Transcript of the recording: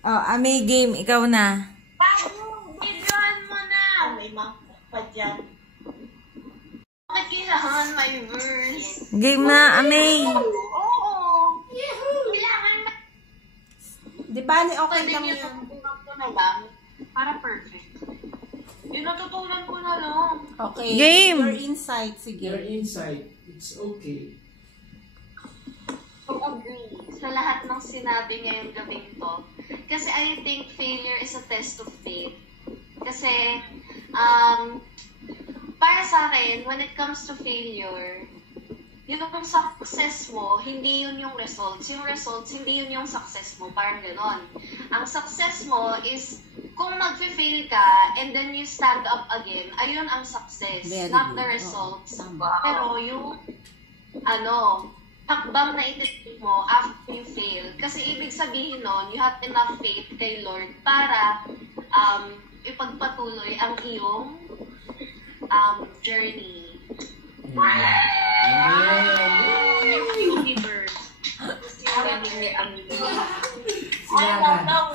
Oh, Ame, game. Ikaw na. Videoan mo na! May mga pa dyan. Bakit kailangan may verse? Game na, Ame. Oo! Kailangan na. Di ba, okay Pwede lang niyo yun. natutunan ko na lang. Para perfect. Yung natutunan ko na lang. Okay. Game. Your insight, sige. Your insight, it's okay. I agree sa lahat ng sinabi ngayong gabing to. Kasi I think failure is a test of faith. Kasi, para sa akin, when it comes to failure, yung success mo, hindi yun yung results. Yung results, hindi yun yung success mo. Parang ganon. Ang success mo is, kung mag-fail ka, and then you stand up again, ayun ang success. Very Not good. the results. Tama. Pero yung, hakbang na itisip mo after you fail. Kasi ibig sabihin nun, you have enough faith kay Lord para ipagpatuloy ang iyong journey. Universe. Sila na.